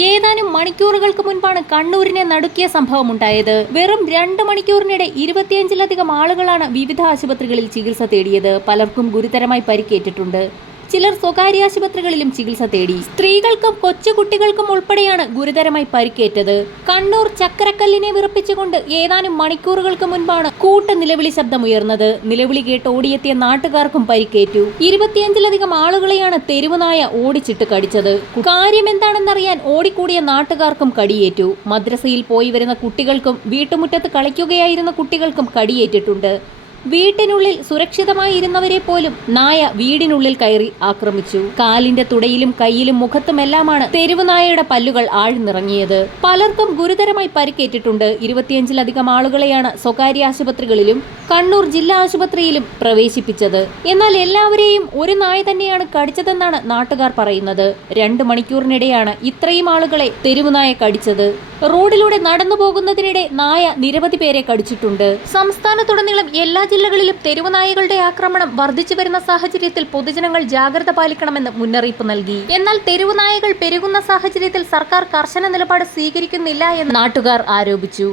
ഏതാനും മണിക്കൂറുകൾക്ക് മുൻപാണ് കണ്ണൂരിനെ നടുക്കിയ സംഭവമുണ്ടായത്. വെറും 2 മണിക്കൂറിനിടെ 25-ലധികം ആളുകളാണ് വിവിധ ആശുപത്രികളിൽ ചികിത്സ തേടിയത്. പലർക്കും ഗുരുതരമായി പരിക്കേറ്റിട്ടുണ്ട്. ചിലർ സ്വകാര്യ ആശുപത്രികളിലും ചികിത്സ തേടി. സ്ത്രീകൾക്കും കൊച്ചുകുട്ടികൾക്കും ഉൾപ്പെടെയാണ് ഗുരുതരമായി പരിക്കേറ്റത്. കണ്ണൂർ ചക്കരക്കല്ലിനെ വിറപ്പിച്ചുകൊണ്ട് ഏതാനും മണിക്കൂറുകൾക്ക് മുൻപാണ് കൂട്ട നിലവിളി ശബ്ദമുയർന്നത്. നിലവിളി കേട്ട് ഓടിയെത്തിയ നാട്ടുകാർക്കും പരിക്കേറ്റു. 25-ലധികം ആളുകളെയാണ് തെരുവുനായ ഓടിച്ചിട്ട് കടിച്ചത്. കാര്യമെന്താണെന്നറിയാൻ ഓടിക്കൂടിയ നാട്ടുകാർക്കും കടിയേറ്റു. മദ്രസയിൽ പോയി വരുന്ന കുട്ടികൾക്കും വീട്ടുമുറ്റത്ത് കളിക്കുകയായിരുന്ന കുട്ടികൾക്കും കടിയേറ്റിട്ടുണ്ട്. വീട്ടിനുള്ളിൽ സുരക്ഷിതമായിരുന്നവരെ പോലും നായ വീടിനുള്ളിൽ കയറി ആക്രമിച്ചു. കാലിന്റെ തുടയിലും കൈയിലും മുഖത്തുമെല്ലാമാണ് തെരുവുനായയുടെ പല്ലുകൾ ആഴ്ന്നിറങ്ങിയത്. പലർക്കും ഗുരുതരമായി പരിക്കേറ്റിട്ടുണ്ട്. 25-ലധികം ആളുകളെയാണ് സ്വകാര്യ ആശുപത്രികളിലും കണ്ണൂർ ജില്ലാ ആശുപത്രിയിലും പ്രവേശിപ്പിച്ചത്. എന്നാൽ എല്ലാവരെയും ഒരു നായ തന്നെയാണ് കടിച്ചതെന്നാണ് നാട്ടുകാർ പറയുന്നത്. 2 മണിക്കൂറിനിടെയാണ് ഇത്രയും ആളുകളെ തെരുവുനായ കടിച്ചത്. റോഡിലൂടെ നടന്നു പോകുന്നതിനിടെ നായ നിരവധി പേരെ കടിച്ചിട്ടുണ്ട്. സംസ്ഥാനത്തുടനീളം എല്ലാ ജില്ലകളിലും തെരുവുനായകളുടെ ആക്രമണം വർദ്ധിച്ചു വരുന്ന സാഹചര്യത്തിൽ പൊതുജനങ്ങൾ ജാഗ്രത പാലിക്കണമെന്ന് മുന്നറിയിപ്പ് നൽകി. എന്നാൽ തെരുവുനായകൾ പെരുകുന്ന സാഹചര്യത്തിൽ സർക്കാർ കർശന നിലപാട് സ്വീകരിക്കുന്നില്ല എന്ന് നാട്ടുകാർ ആരോപിച്ചു.